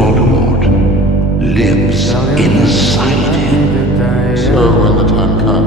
Voldemort lives inside him. So when the time comes,